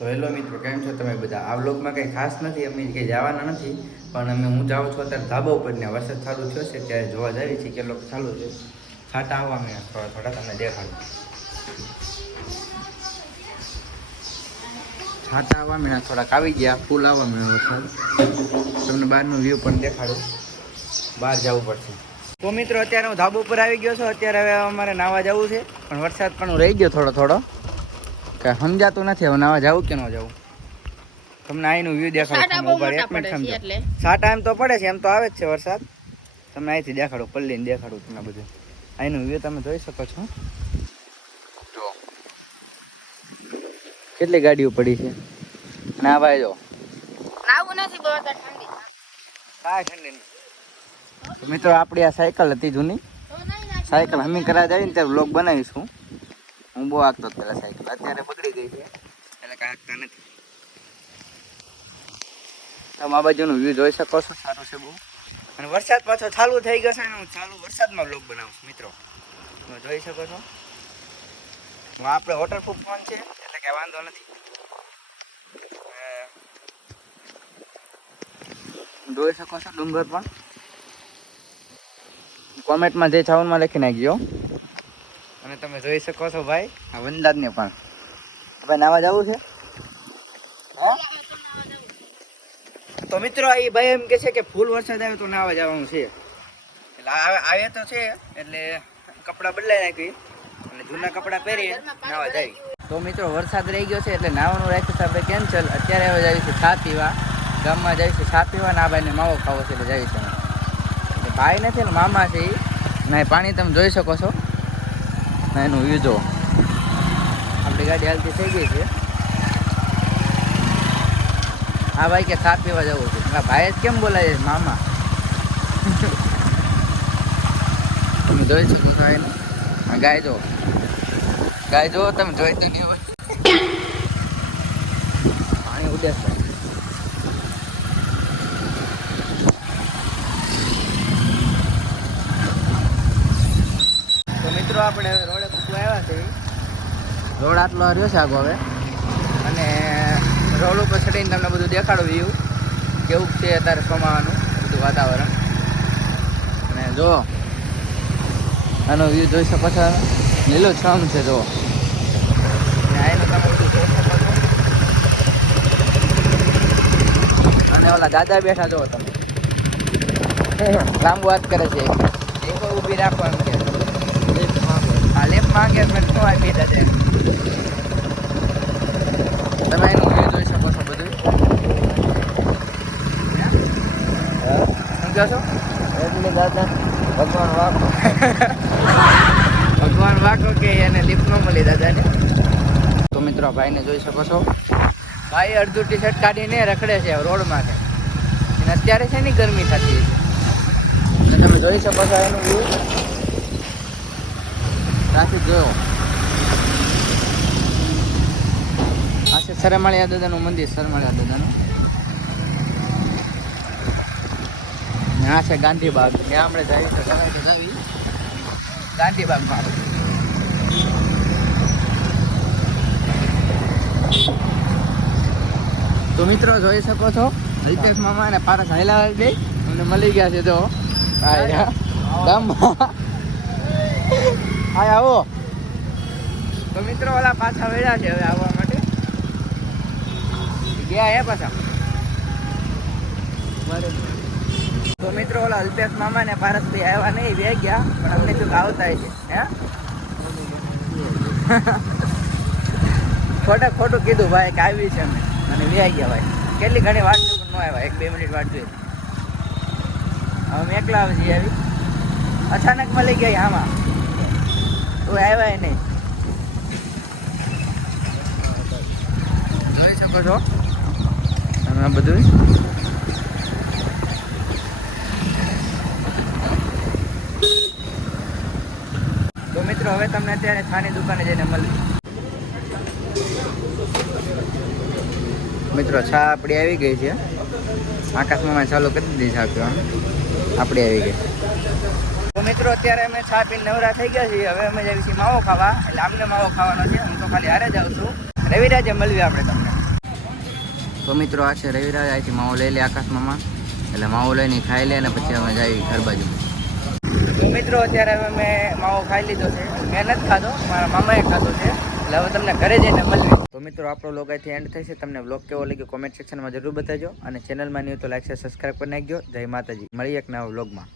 તો હેલો મિત્રો, કેમ છો તમે બધા? આ વ્લોગમાં કંઈ ખાસ નથી, અમે કંઈ જવાના નથી, પણ હું જાઉં છું અત્યારે ધાબા ઉપર ને વરસાદ ચાલુ થયો છે ત્યારે જોવા જઈએ છીએ કેટલો ચાલુ છે. છાંટા આવવા મેં થોડા થોડા તમને દેખાડું. છાંટા આવવા મેં થોડાક આવી ગયા, ફૂલ આવવા મેં વરસાદ. તમને બહારનું વ્યૂ પણ દેખાડું. બહાર જવું પડશે. તો મિત્રો અત્યારે હું ધાબા ઉપર આવી ગયો છું. અત્યારે હવે અમારે નાવા જવું છે, પણ વરસાદ પણ રહી ગયો થોડો થોડો. કાંઈ સમજાતું નથી હવે નાવા જવું કે ન જવું. તમને અહીંનું વ્યૂ દેખાડું. છાંટા એમ તો પડે છે, એમ તો આવે જ છે વરસાદ. તમને અહીંથી દેખાડું, પલ્લીને દેખાડું તમને બધું. અહીંનું વ્યૂ તમે જોઈ શકો છો. જો કેટલી ગાડીઓ પડી છે. અને આ ભાઈ જો ઠંડી નહીં. મિત્રો આપણી આ સાયકલ હતી જૂની સાયકલ. હમી કરા જાય ને ત્યારે વ્લોગ બનાવીશું. હું બહુ હાંકતો પેલા સાયકલ, અત્યારે બગડી ગઈ છે એટલે કાંઈ હાંકતા નથી. તમે આ બાજુનું વ્યૂ જોઈ શકો છો, સારું છે બહુ. અને વરસાદ પાછો ચાલુ થઈ ગયો છે ને હું ચાલુ વરસાદમાં વ્લોગ બનાવું છું મિત્રો. તમે જોઈ શકો છો. આપણે વોટરપ્રૂફ ફોન છે એટલે કાંઈ વાંધો નથી. જોઈ શકો છો ડુંગર પણ. કોમેન્ટમાં જે છાવનમાં લખી નાખજો. અને તમે જોઈ શકો છો ભાઈ આ વંદાજને પણ. ભાઈ નાવા જવું છે? તો મિત્રો એ ભાઈ એમ કે છે કે ફૂલ વરસાદ આવે તો નાવા જવાનું છે. એટલે આવે તો છે એટલે કપડાં બદલાઈ નાખી અને જૂના કપડાં પહેરી નાવા જાય. તો મિત્રો વરસાદ રહી ગયો છે એટલે નાવાનું રાખ્યું છે આપણે કેન્સલ. અત્યારે હવે જઈએ છીએ છા પીવા. ગામમાં જાય છે છા પીવા ને આ ભાઈને માવો ખાવો છે એટલે જાય છે. એટલે ભાઈ નથી ને મામા છે એ. ના પાણી તમે જોઈ શકો છો. ના એનું વ્યૂ જો. આપણી ગાડી હાલતી થઈ ગઈ છે. હા ભાઈ કે છા પીવા જવું છે. ભાઈ જ કેમ બોલાય છે મામા? તમે જોઈ શકો છો એને. ગાય જો તમે જોઈ તો નહીં હોય. પાણી ઉડે છે. તો મિત્રો આપણે હવે રોડે પૂછવા આવ્યા છે. રોડ આટલો રહ્યો છે આગો હવે. અને રોડ ઉપર ચડીને તમને બધું દેખાડું વ્યૂ કેવું છે અત્યારે ચોમાસાનું બધું વાતાવરણ. અને જો આનો વ્યૂ જોઈ શકો છો. લીલો છમ છે જો. અને તમે બધું જોઈ શકો છો. અને ઓલા દાદા બેઠા જો તમે. લાંબુ વાત કરે છે. એ કોઈ ઊભી રાખો એમ કે હા લેફ્ટ માંગે મેં શું આપી દાદા. તમે એનું વ્યૂ જોઈ શકો છો બધું. સમજો છો? એટલે દાદા ભગવાન વાકો. ભગવાન વાકો કે એને લિફ્ટ ન મળી દાદાને. તો મિત્રો ભાઈને જોઈ શકો છો. ભાઈ અડધું ટી શર્ટ કાઢીને રખડે છે રોડમાં. અને અત્યારે છે ને ગરમી થતી છે. તમે જોઈ શકો છો એનું વ્યૂ. ટ્રાફિક જોયો. આ છે સરમાળિયા દાદાનું મંદિર. સરમાળિયા દાદાનું. આ છે ગાંધીબાગ. ત્યાં આપણે જઈએ તો જાવી ગાંધીબાગમાં. તો મિત્રો જોઈ શકો છો રીતેશ મામા અને પારસ હાઈલાલ બે અમને મળી ગયા છે. તો ગામમાં આવો. તો મિત્રો ઓલા પાછા વળ્યા છે હવે આવવા માટે. ગયા હે પાછા. તો મિત્રો ઓલા અલ્પેશ મામા ને પારસભાઈ આવ્યા નહીં, વે ગયા. પણ અમને શું આવતા છે હે. ખોટું કીધું ભાઈ કે આવી છે અમે અને વે ગયા ભાઈ. કેટલી ઘણી વાત પણ ન આવ્યા. 1-2 મિનિટ વાટ જોઈ. અમે એકલા આવી આવી અચાનક મળી ગયા આમાં. તો આવ્યા નહીં. જોઈ શકો છો તમે બધું. તો મિત્રો હવે તમને અત્યારે છાની દુકાને જઈને મળી. મિત્રો છા આપણી આવી ગઈ છે. આકાશમાં ચાલુ કરી દીધી છા પીવાનું. આપણી આવી ગઈ. તો મિત્રો અત્યારે અમે છા પીને નવરા થઈ ગયા છીએ. હવે અમે જઈએ છીએ માવો ખાવા. એટલે આમને માવો ખાવાનો છે. હું તો ખાલી હારે જ આવું છું. રવિરાજે મળવી આપણે તમને. તો મિત્રો આ છે રવિરાજ, અહીંથી માવો લઈ લે આકાશ મામા, એટલે માવો લઈને ખાઈ લે અને પછી અમે જઈએ ઘર બાજુ. તો મિત્રો અત્યારે અમે માવો ખાઈ લીધો છે, મેં નથી ખાધો, મારા મામાએ ખાધો છે, એટલે હવે તમને ઘરે જઈને મળવી. તો મિત્રો આપણો વ્લોગ અહીંથી એન્ડ થશે. તમને વ્લોગ કેવો લાગ્યો કોમેન્ટ સેક્શનમાં જરૂર બતાવજો, અને ચેનલમાં નહીં તો લાઈક છે સબસ્ક્રાઈબ કરી નાખજો. જય માતાજી, મળીએ એક નવા વ્લોગમાં.